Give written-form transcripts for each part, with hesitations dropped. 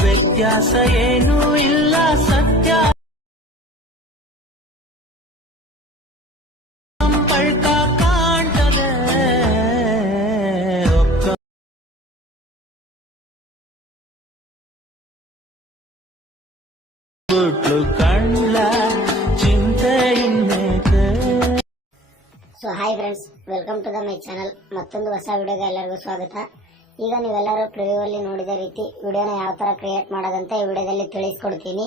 ವ್ಯತ್ಯಾಸ ಏನೂ ಇಲ್ಲ ಸತ್ಯ ಪಳ್ಕ ಕಾಣ್ತದೆ ಗುಡ್ಲು ಕಂಡ್ಲ ಚಿಂತೆ ಇನ್ನೇಕೆ. So hi friends, welcome to the my channel. ಮತ್ತೊಂದು ಹೊಸ ವಿಡಿಯೋಗೆ ಎಲ್ಲರಿಗೂ ಸ್ವಾಗತ. ಈಗ ನೀವೆಲ್ಲರೂ ಪ್ರಿವ್ಯೂ ಅಲ್ಲಿ ನೋಡಿದ ರೀತಿ ವಿಡಿಯೋನ ಯಾವ ತರ ಕ್ರಿಯೇಟ್ ಮಾಡೋದಂತ ಈ ವಿಡಿಯೋದಲ್ಲಿ ತಿಳಿಸ್ಕೊಡ್ತೀನಿ.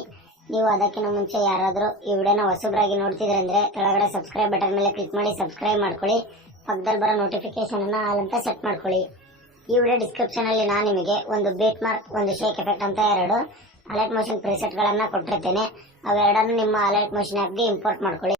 ನೀವು ಅದಕ್ಕಿಂತ ಮುಂಚೆ ಯಾರಾದರೂ ಈ ವಿಡಿಯೋನ ಹೊಸಬ್ರಾಗಿ ನೋಡ್ತಿದ್ರೆ ಅಂದ್ರೆ ಕೆಳಗಡೆ ಸಬ್ಸ್ಕ್ರೈಬ್ ಬಟನ್ ಮೇಲೆ ಕ್ಲಿಕ್ ಮಾಡಿ ಸಬ್ಸ್ಕ್ರೈಬ್ ಮಾಡ್ಕೊಳ್ಳಿ. ಪಕ್ಕದಲ್ಲಿ ಬರೋ ನೋಟಿಫಿಕೇಶನ್ ಅನ್ನ ಆಲ್ ಅಂತ ಸೆಟ್ ಮಾಡ್ಕೊಳ್ಳಿ. ಈ ವಿಡಿಯೋ ಡಿಸ್ಕ್ರಿಪ್ಷನ್ ಅಲ್ಲಿ ನಾನು ನಿಮಗೆ ಒಂದು ಬೀಟ್ ಮಾರ್ಕ್, ಒಂದು ಶೇಕ್ ಎಫೆಕ್ಟ್ ಅಂತ ಎರಡು ಅಲರ್ಟ್ ಮೋಷನ್ ಪ್ರಿಸೆಟ್ ಗಳನ್ನ ಕೊಟ್ಟಿರ್ತೇನೆ. ಅವೆರಡನ್ನು ನಿಮ್ಮ ಅಲರ್ಟ್ ಮೋಷನ್ ಆಪ್ ಗೆ ಇಂಪೋರ್ಟ್ ಮಾಡ್ಕೊಳ್ಳಿ.